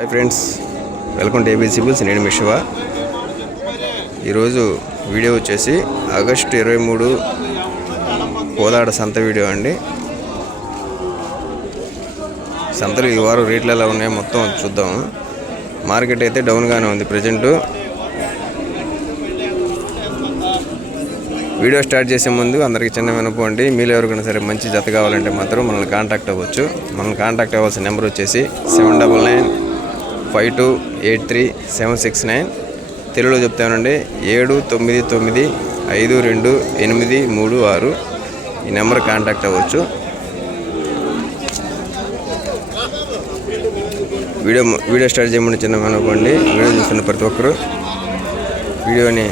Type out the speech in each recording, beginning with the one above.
Hi friends, welcome to ABC bulls. నేను మీ శివ. ఈరోజు video వచ్చేసి ఆగస్టు 23 కోదాడ సంత వీడియో అండి. సంతలు ఈ వారం రేట్లు ఎలా ఉన్నాయో మొత్తం చూద్దాము. మార్కెట్ అయితే డౌన్గానే ఉంది ప్రజెంట్. వీడియో స్టార్ట్ చేసే ముందు అందరికీ చిన్న వినపం అండి. మీరు ఎవరికైనా సరే మంచి జత కావాలంటే మాత్రం మనల్ని కాంటాక్ట్ అవ్వచ్చు. మనల్ని కాంటాక్ట్ అవ్వాల్సిన నెంబర్ వచ్చేసి 7995283769. తెలుగులో చెప్తానండి, 79952836. ఈ నెంబర్ కాంటాక్ట్ అవ్వచ్చు. వీడియో స్టార్ట్ చేయమని చిన్న అనుకోండి. వీడియో చూస్తున్న ప్రతి ఒక్కరు వీడియోని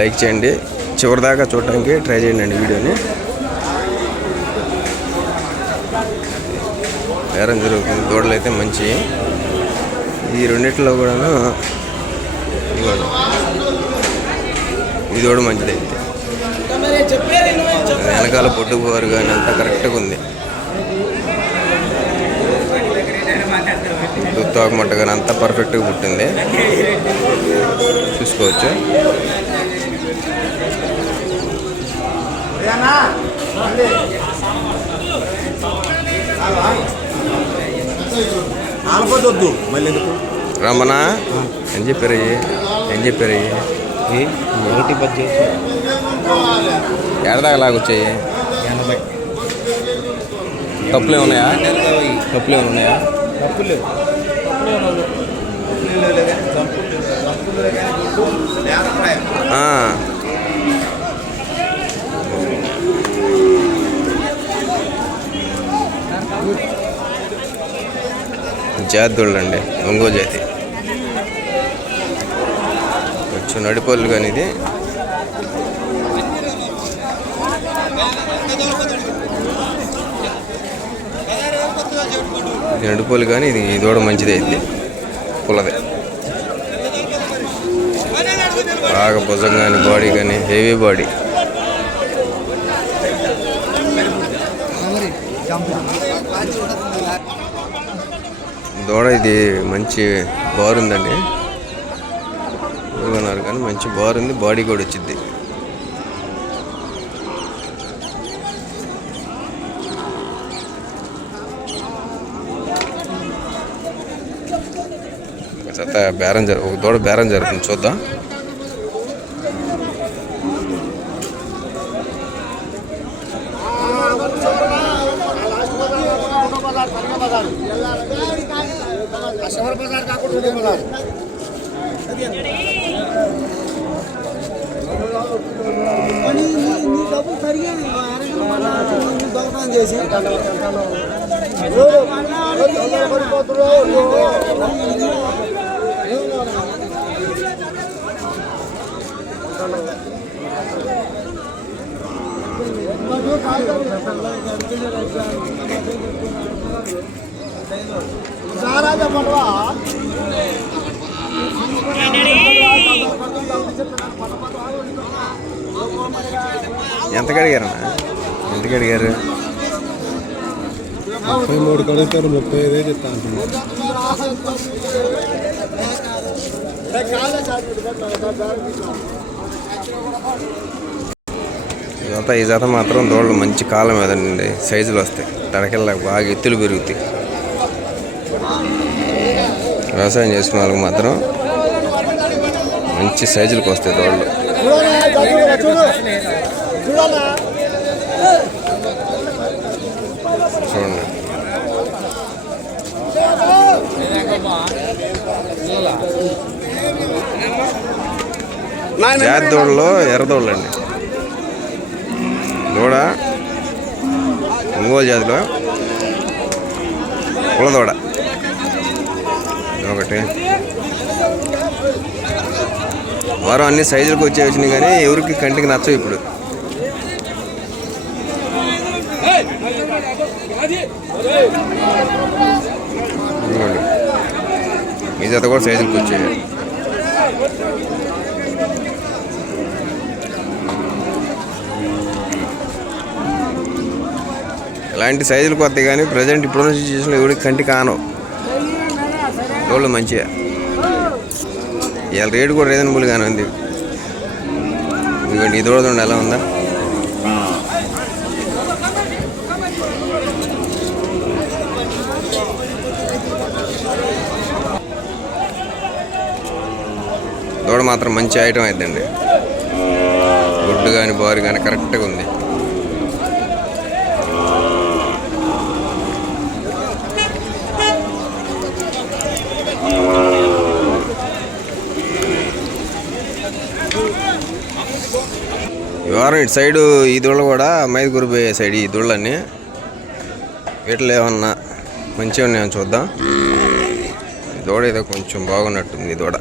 లైక్ చేయండి, చివరిదాకా చూడటానికి ట్రై చేయండి వీడియోని. బేరం జరుగుతుంది. దూడలు అయితే మంచి. ఈ రెండిట్లో కూడా ఈ దూడ మంచిది అయితే. వెనకాల పొట్టుకోరు కానీ అంతా కరెక్ట్గా ఉంది. తోకమట్ట కానీ అంతా పర్ఫెక్ట్గా పుట్టింది, చూసుకోవచ్చు. రమణ ఏం చెప్పారు? ఎడదాకా లాగొచ్చాయి. తప్పులు ఏమన్నాయా? జాతుళ్ళండి, ఒంగోలు జాతి. కొంచెం నడిపోలు కానీ ఇది నడిపోలు కానీ ఇది దూడ మంచిది అయితే. పుల్లదే, బాగా భుజం కానీ బాడీ కానీ హెవీ బాడీ. దూడ ఇది మంచి బారుందండి. ఊరుకున్నారు కానీ మంచి బారుంది, బాడీ కూడా వచ్చింది. ఒక దూడ బేరం జరుగుతుంది, చూద్దాం. ఎంతకు అడిగారన్నా? 33 కడుగుతారు, 35 చెప్తాను. ఈ జత మాత్రం దూడలు మంచి కాలం మీదండి, సైజులు వస్తాయి. తడకెళ్ళ బాగా ఎత్తులు పెరుగుతాయి. వ్యవసాయం చేసుకున్న వాళ్ళకి మాత్రం మంచి సైజులకు వస్తాయి దూడలు. చూడండి, జాతి దూడలో ఎర్రదూడలు అండి. దూడ ఒంగోలు జాతిలో పుల్లదూడ ఒకటి. వారం అన్ని సైజులకు వచ్చేసినాయి కానీ ఎవరికి కంటికి నచ్చవు ఇప్పుడు. ఈ జత కూడా సైజులకు వచ్చాయి. ఇలాంటి సైజులకు వస్తాయి కానీ ప్రజెంట్ ఇప్పుడున్న సిచ్యువేషన్లో ఎవరికి కంటి కాను. దూడలు మంచిగా. ఇవాళ రేటు కూడా రీజనబుల్గానే ఉంది. ఇదిగోండి ఈ దూడ చూడండి ఎలా ఉందా. దూడ మాత్రం మంచి ఐటమ్ అయిద్దండి. గుడ్డు కానీ బారు కానీ కరెక్ట్గా ఉంది. ఈ వారం ఇటు సైడు ఈ దూడలు కూడా మైదుగురు పోయే సైడ్ ఈ దూడలన్నీ వీటిలో ఏమన్నా మంచిగా ఉన్నాయని చూద్దాం. ఈ దూడ ఏదో కొంచెం బాగున్నట్టుంది. ఈ దూడ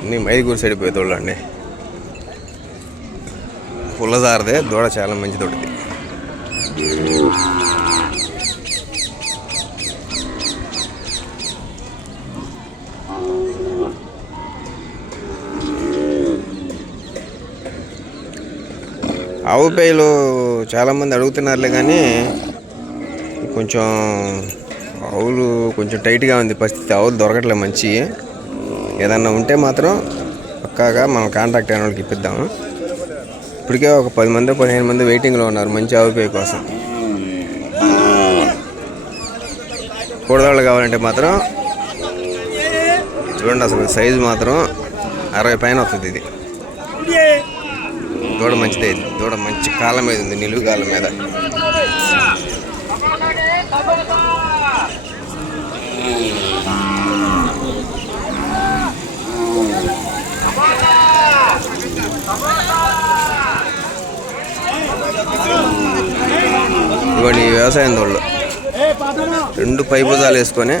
అన్నీ మైదుగురు సైడ్ పోయే దూడలు అండి. పుల్లజారదే దూడ చాలా మంచి దూడది. ఆవు పేయలు చాలామంది అడుగుతున్నారులే కానీ కొంచెం ఆవులు కొంచెం టైట్గా ఉంది పరిస్థితి. ఆవులు దొరకట్లేదు మంచి. ఏదన్నా ఉంటే మాత్రం పక్కాగా మనం కాంటాక్ట్ అయిన వాళ్ళకి ఇప్పిద్దాము. ఇప్పటికే ఒక 10 మంది 15 మంది వెయిటింగ్లో ఉన్నారు మంచి ఆవు పేయ కోసం. కూడదోళ్ళు కావాలంటే మాత్రం చూడండి, అసలు సైజు మాత్రం 60 పైన వస్తుంది. ఇది దూడ మంచిదే. ఇది దూడ మంచి కాళ్ళ మీద ఉంది, నిలువు కాళ్ళ మీద. ఇవన్నీ వ్యవసాయం దోళ్ళు 2 పై భుజాలు వేసుకొని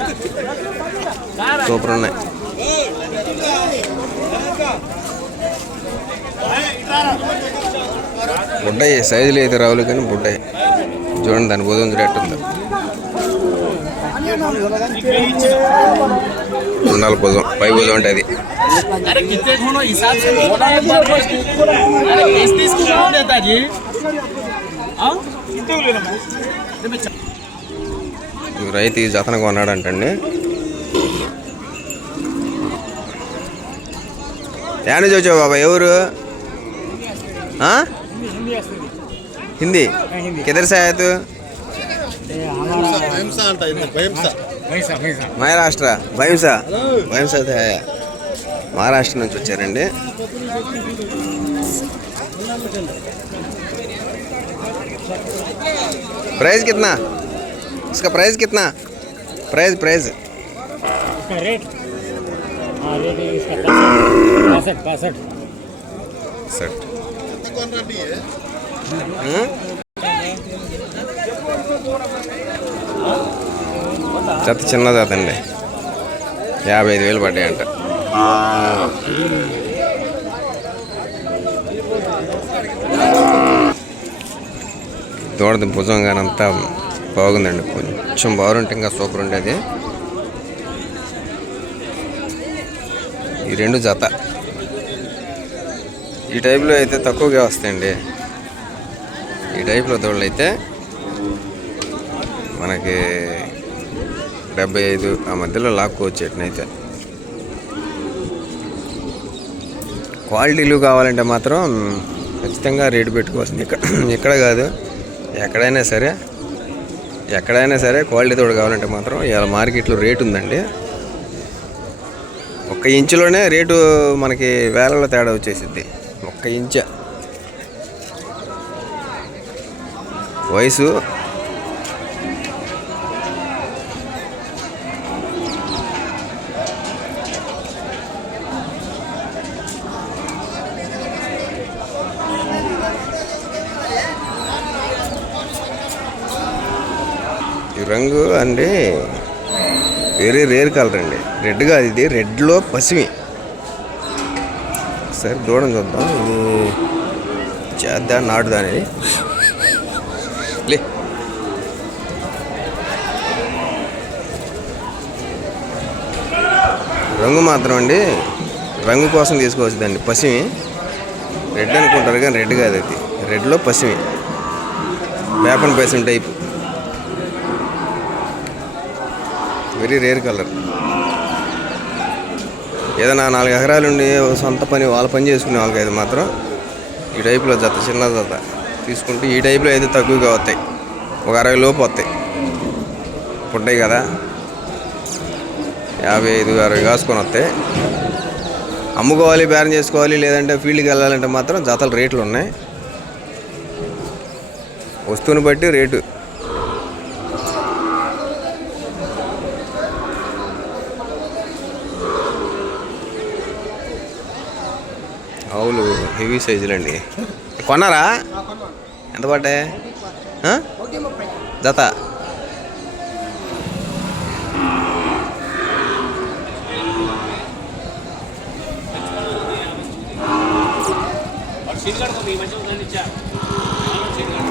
సూపర్ ఉన్నాయి. బుడ్డాయి సైజులు అయితే రావులు కానీ బుడ్డాయి. చూడండి దాని భుజం చూడట్టుందో. ఉండాలి భుజం, పై భుజం అంటే అది. రైతు ఈ జతన కొన్నాడంటండి. యాడ్ నుంచి వచ్చావు బాబా? ఎవరు? హిందీ కిదర్ से आए तू? మహారాష్ట్ర. భైంసా మహారాష్ట్ర నుంచి వచ్చారండి. प्राइस कितना? इसका प्राइस कितना? प्राइस इसका रेट रेट इसका 65 జత చిన్న జత అండి. 55,000 పడ్డాయంట. దూడది భుజం కానీ అంతా బాగుందండి. కొంచెం బాగుంటే ఇంకా సూపర్ ఉండేది. ఈ 2 జత ఈ టైప్లో అయితే తక్కువగా వస్తాయండి. ఈ టైప్లో దూడలు అయితే మనకి 75 ఆ మధ్యలో లాక్కోవచ్చు. ఎట్నైతే క్వాలిటీలు కావాలంటే మాత్రం ఖచ్చితంగా రేటు పెట్టుకోవాల్సింది. ఇక్కడ కాదు, ఎక్కడైనా సరే క్వాలిటీ తోడు కావాలంటే మాత్రం ఇవాళ మార్కెట్లో రేటు ఉందండి. 1 ఇంచులోనే రేటు మనకి వేలలో తేడా వచ్చేసిద్ది. 1 ఇంచు వయసు ఈ రంగు అండి వెరీ రేర్ కలర్ అండి. రెడ్ కాదు, ఇది రెడ్లో పసిమి. సరే దూడం చూద్దాం. ఇది చేద్దా నాటుదా అనేది లే. రంగు మాత్రం అండి, రంగు కోసం తీసుకోవచ్చుదండి. పసిమి రెడ్ అనుకుంటారు కానీ రెడ్ కాదు, అది రెడ్లో పసిమి, వేపన్ పసిమి టైపు, వెరీ రేర్ కలర్. ఏదైనా 4 ఎకరాలు ఉండి సొంత పని వాళ్ళ పని చేసుకునే వాళ్ళకి అయితే మాత్రం ఈ టైపులో జత, చిన్న జత తీసుకుంటే ఈ టైపులో అయితే తక్కువగా వస్తాయి, ఒక 60 లోపు వస్తాయి. పుట్టాయి కదా, 55-60 కాసుకొని వస్తాయి. అమ్ముకోవాలి, బేరం చేసుకోవాలి, లేదంటే ఫీల్డ్కి వెళ్ళాలంటే మాత్రం జతలు రేట్లు ఉన్నాయి, వస్తువుని బట్టి రేటు. ఆవులు హెవీ సైజులు అండి. కొన్నారా? ఎంత పడ్డాయి జత?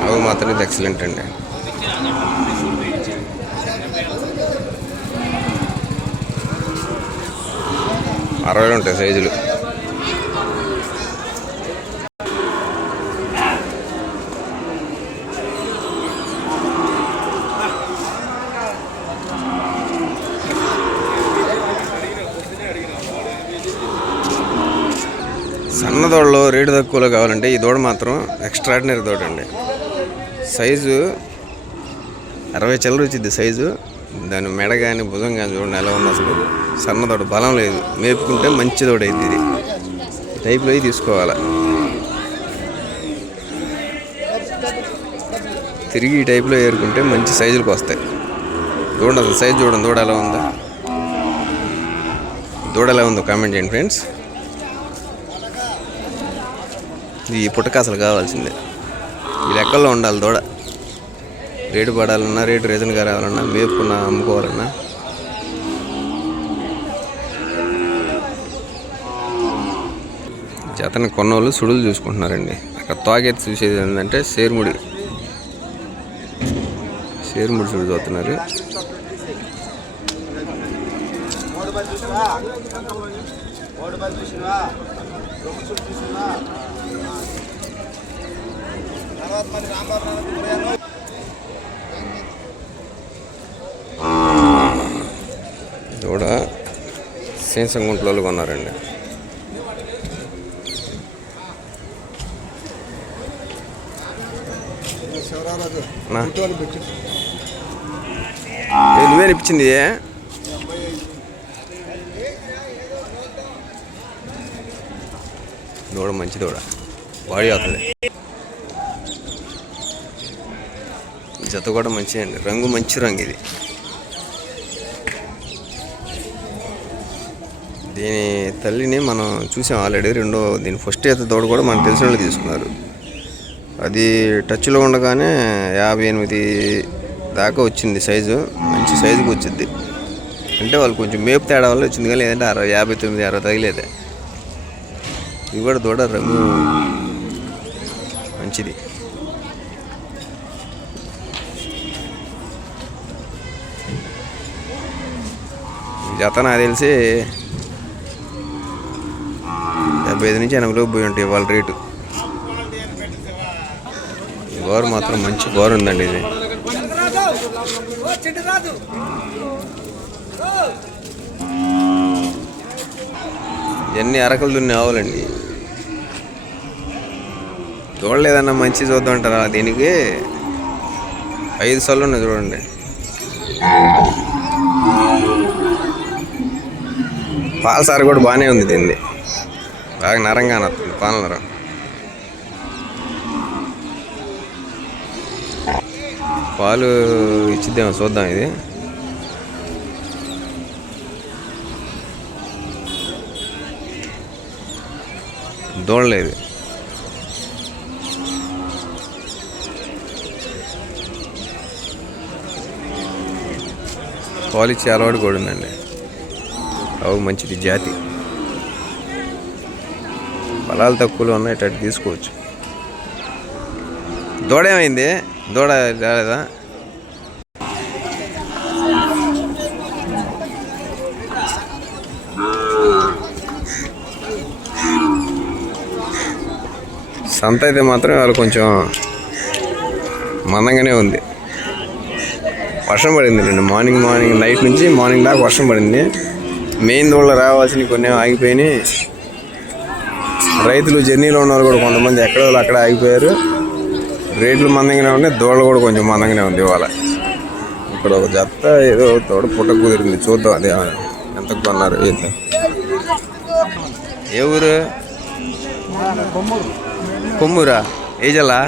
అవి మాత్రం ఇది ఎక్సలెంట్ అండి. అరవై ఉంటాయి సైజులు. సన్న దూడలో రేటు తక్కువలో కావాలంటే ఈ దూడ మాత్రం ఎక్స్ట్రాడినరీ దూడ అండి. సైజు 60 చిల్లర వచ్చింది సైజు. దాని మెడ కానీ భుజం కానీ చూడండి ఎలా ఉంది అసలు. సన్న దూడ, బలం లేదు, మేపుకుంటే మంచి దూడ అయింది. ఇది ఈ టైప్లో తీసుకోవాలి. తిరిగి ఈ టైప్లో ఏరుకుంటే మంచి సైజులకు వస్తాయి. చూడండి అసలు సైజు చూడండి, దూడ ఎలా ఉందో. దూడ ఎలా ఉందో కామెంట్ చేయండి ఫ్రెండ్స్. ఈ పుట్టక అసలు కావాల్సిందే, ఈ లెక్కల్లో ఉండాలి దూడ. రేటు పడాలన్నా, రేటు రీజన్గా రావాలన్నా, మేపుకున్నా అమ్ముకోవాలన్నా. జతని కొన్నోళ్ళు సుడులు చూసుకుంటున్నారండి. అక్కడ తోగెత్తి చూసేది ఏంటంటే షేర్ముడి సుడు చూస్తున్నారు. దూడ సీసంగుంట్లో కొన్నారండి. నువ్వే ఇప్పించింది. దూడ మంచి దూడ, బాడీ అవుతుంది. జత కూడా మంచిగా అండి, రంగు మంచి రంగు. ఇది దీని తల్లిని మనం చూసాం ఆల్రెడీ. దీని ఫస్ట్ ఈత దూడ కూడా మనకు తెలిసిన వాళ్ళు తీసుకున్నారు. అది టచ్లో ఉండగానే 58 దాకా వచ్చింది సైజు, మంచి సైజుకి వచ్చింది. అంటే వాళ్ళు కొంచెం మేపు తేడా వల్ల వచ్చింది, కానీ లేదంటే 59-60 తగిలేదే. ఇది కూడా దూడ రంగు మంచిది. జత నాకు తెలిసి 75 నుంచి 80 లోపు పోయి ఉంటాయి వాళ్ళ రేటు. గోరు మాత్రం మంచి గోరు ఉందండి. ఇది ఎన్ని అరకలు దున్ని ఆవులండి. చూడలేదన్నా మంచి చూద్దాం అంటారా? దీనికి 5 సార్లు ఉన్నాయి చూడండి. పాలసారి కూడా బాగానే ఉంది. దీన్ని బాగా నరంగా వస్తుంది పాల నరం. పాలు ఇచ్చిద్దాం, చూద్దాం. ఇది దూడలేదు. పాలు ఇచ్చే అలవాటు కూడా ఉందండి. అవు మంచిది జాతి. బలాలు తక్కువలో ఉన్నాయి, అటు తీసుకోవచ్చు. దూడ ఏమైంది? దూడ రాలేదా? సంత అయితే మాత్రం వాళ్ళు కొంచెం మందంగానే ఉంది. వర్షం పడింది అండి మార్నింగ్ నైట్ నుంచి మార్నింగ్ దాకా వర్షం పడింది. మెయిన్ దూడలు రావాల్సినవి కొన్ని ఆగిపోయినాయి. రైతులు జర్నీలో ఉన్నారు కూడా కొంతమంది ఎక్కడో అక్కడ ఆగిపోయారు. రేట్లు మందంగానే ఉన్నాయి, దూడలు కూడా కొంచెం మందంగానే ఉంది ఇవాళ. ఇక్కడ ఒక జత ఏదో తోడ పుట్ట కుదిరింది, చూద్దాం అదే ఎంత కొన్నారు. ఏ ఊరు? కొమ్మూరా? ఏ జిల్లా?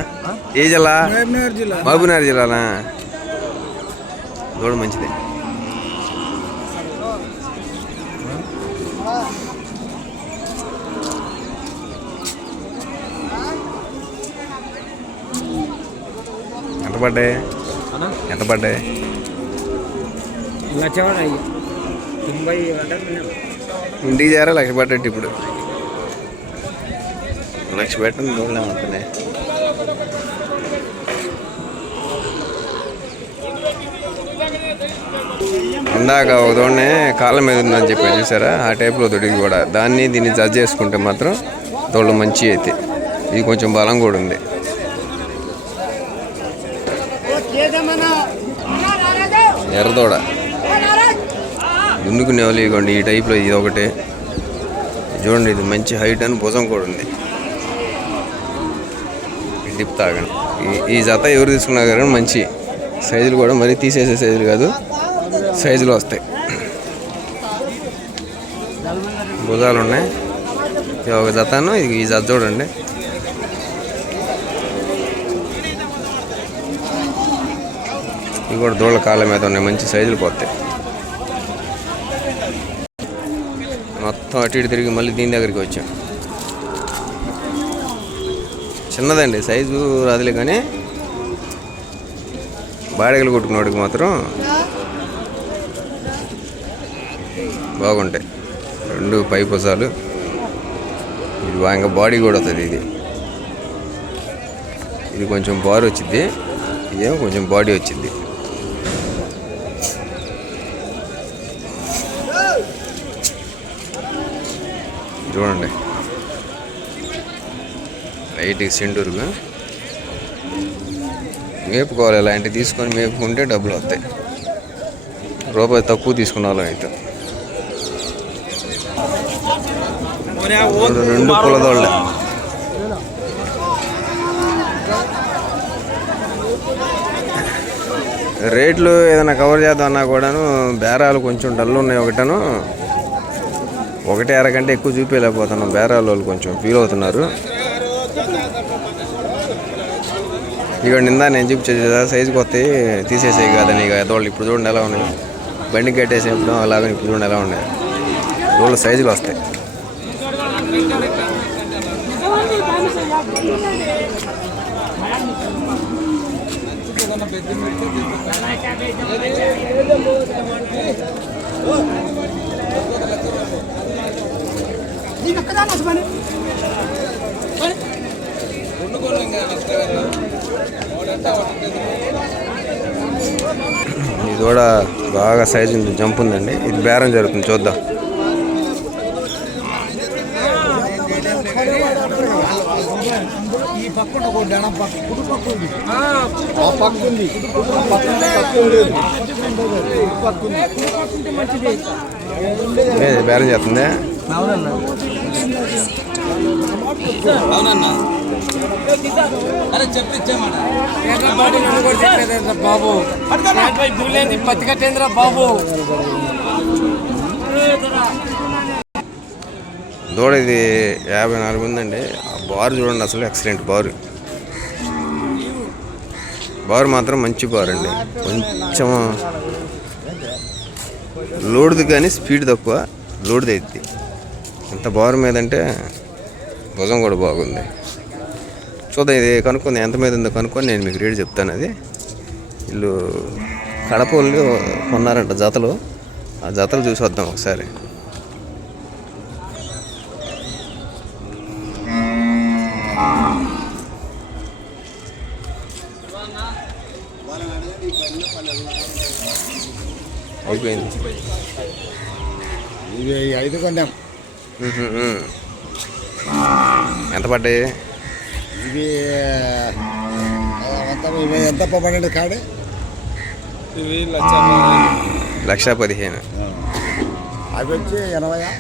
మహబూబ్నగర్ జిల్లానా? దూడ మంచిదే. ఎంత పడ్డాయి? ఇంటికి చేరా లక్ష పడ్డట్టు. ఇప్పుడు లక్ష పెట్టండి దూడలే ఉంటున్నాయి. ఇందాక ఒక దూడనే కాళ్ళ మీద ఉందని చెప్పి చూసారా, ఆ టైప్లో దొడికి కూడా దీన్ని జడ్జ్ చేసుకుంటే మాత్రం దూడలు మంచి అయితే. ఇది కొంచెం బలం కూడా ఉంది. ఎర్రదోడ దున్నుకునే వాళ్ళు ఇవ్వండి ఈ టైప్లో. ఇది ఒకటి చూడండి, ఇది మంచి హైట్ అని భుజం కూడా ఉంది. డిప్ తాగండి. ఈ జత ఎవరు తీసుకున్నా కానీ మంచి సైజులు కూడా మరీ తీసేసే సైజులు కాదు, సైజులు వస్తాయి. భుజాలు ఉన్నాయి. ఇది ఒక జతను, ఈ జత చూడండి. ఇవి కూడా దూడల కాళ్ళ మీద ఉన్నాయి, మంచి సైజులు పోతాయి. మొత్తం అటు ఇటు తిరిగి మళ్ళీ దీని దగ్గరికి వచ్చాం. చిన్నదండి సైజు రాదులే, కానీ బాడగలు కొట్టుకున్నవాడికి మాత్రం బాగుంటాయి. రెండు పై పుసాలు. ఇది బాగా బాడీ కూడా వస్తుంది. ఇది కొంచెం బాడీ వచ్చింది, ఇదేమో కొంచెం బాడీ వచ్చింది. చూడండి, లైట్గా సెంటూరుగా మేపుకోవాలి. ఇలాంటివి తీసుకొని మేపుకుంటే డబ్బులు వస్తాయి. రూపాయి తక్కువ తీసుకున్న వాళ్ళం అయితే. రెండు కులదోళ్ళే. రేట్లు ఏదైనా కవర్ చేద్దామన్నా కూడాను బేరాలు కొంచెం డల్ ఉన్నాయి. ఒకటే అరగంట ఎక్కువ చూపించలేకపోతున్నాం. బేరాల వాళ్ళు కొంచెం ఫీల్ అవుతున్నారు. ఇక నిందా నేను చూపించేది కదా, సైజుకి వస్తాయి తీసేసేవి కాదని. ఇక ఎదవాళ్ళు ఇప్పుడు చూడండి ఎలా ఉన్నాయి, బండికి కట్టేసేప్పుడు అలాగే ఇప్పుడు చూడండి ఎలా ఉన్నాయి. దూడల సైజులు వస్తాయి. ఇది కూడా బాగా సైజు ఉంది, జంప్ ఉందండి. ఇది బేరం జరుగుతుంది, చూద్దాం. బేరం చేస్తుంది. బాబు పత్తి కట్టేంద్ర బాబు. దూడ ఇది 54 ఉందండి. ఆ బారు చూడండి, అసలు ఎక్సలెంట్ బారు. బారు మాత్రం మంచి బారు అండి. కొంచెం లోడ్ది కానీ స్పీడ్ తక్కువ, లోడ్ది అయితే. ఎంత బారు మీద అంటే భుజం కూడా బాగుంది. చూద్దాం, ఇది కనుక్కుంది ఎంత మీద ఉందో కనుక్కొని నేను మీకు రేటు చెప్తాను. అది వీళ్ళు కడప వాళ్ళు కొన్నారంట జతలు. ఆ జతలు చూసి వద్దాం ఒకసారి. అయిపోయింది. ఇది 5 కొన్నాం. ఎంత పడ్డాయి? ఇవి మొత్తం ఇవి ఎంత పడండి కాడే ఇవి 1,15,000. అవి వచ్చి 80.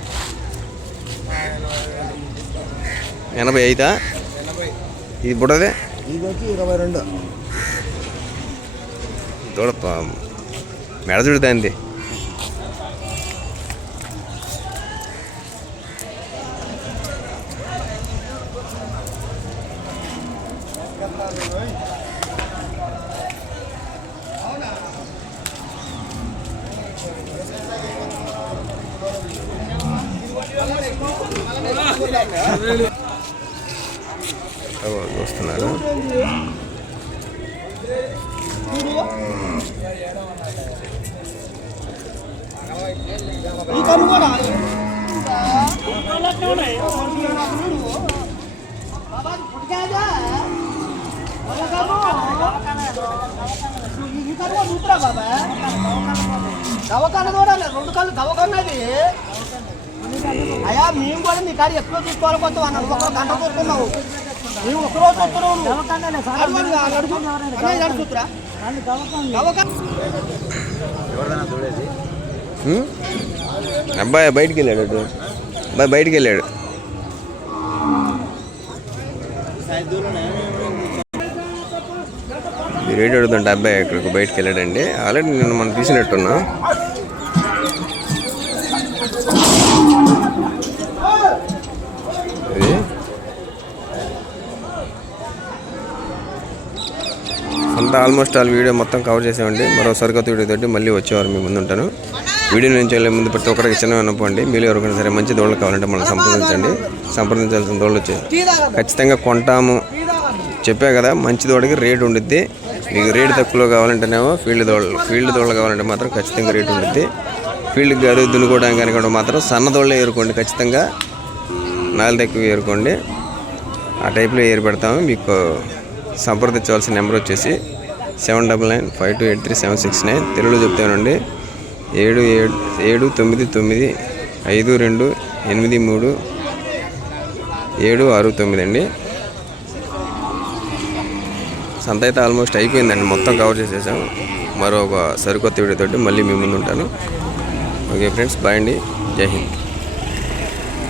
85. ఇది బుడదే ఇది వచ్చి 22. దూడ మెడ చుడుతాంది. చూస్తున్నారు. దవకాన చూడాలి, 2 కాళ్ళు దవకన్నది. అయ్యా మేము కూడా మీ కాడ ఎక్కువ చూసుకోవాలి. కొత్త ఒక గంట చూస్తున్నావు, మేము ఒకరోజు చూస్తున్నావు. అబ్బాయి బయటికి వెళ్ళాడు. అబ్బాయి బయటికి వెళ్ళాడు. ఈ రేటు అడుగుతుంటే అబ్బాయి ఇక్కడికి బయటికి వెళ్ళాడండి. ఆల్రెడీ నిన్న మనం తీసినట్టున్నా. ఇది అంతా ఆల్మోస్ట్ ఆల్ వీడియో మొత్తం కవర్ చేసామండి. మరో సరికొత్త వీడియో తోటి మళ్ళీ వచ్చేవారు మీ ముందుంటాను. వీడియో నుంచి వెళ్ళే ముందు ప్రతి ఒక్కరికి చిన్న విన్నపండి, మీరు ఎవరికైనా సరే మంచి దోళ్ళు కావాలంటే మనం సంప్రదించండి. సంప్రదించాల్సిన దోళ్ళు వచ్చి ఖచ్చితంగా కొంటాము. చెప్పా కదా, మంచి దోడకి రేటు ఉండిద్ది. మీకు రేటు తక్కువలో కావాలంటేనేమో ఫీల్డ్ దోళ్ళు కావాలంటే మాత్రం ఖచ్చితంగా రేటు ఉండిద్ది. ఫీల్డ్కి కాదు దున్నుకోవడానికి కనుక మాత్రం సన్న దోళ్ళే ఏరుకోండి. ఖచ్చితంగా నాలుగు తక్కువ ఏరుకోండి. ఆ టైప్లో ఏరు పెడతాము. మీకు సంప్రదించవలసిన నెంబర్ వచ్చేసి 7995283769. తెలుగులో చెప్తానండి. 779952837369 అండి. సంత అయితే ఆల్మోస్ట్ అయిపోయిందండి, మొత్తం కవర్ చేసేసాం. మరొక సరికొత్త వీడియోతోటి మళ్ళీ మీ ముందు ఉంటాను. ఓకే ఫ్రెండ్స్, బాయ్ అండి. జై హింద్.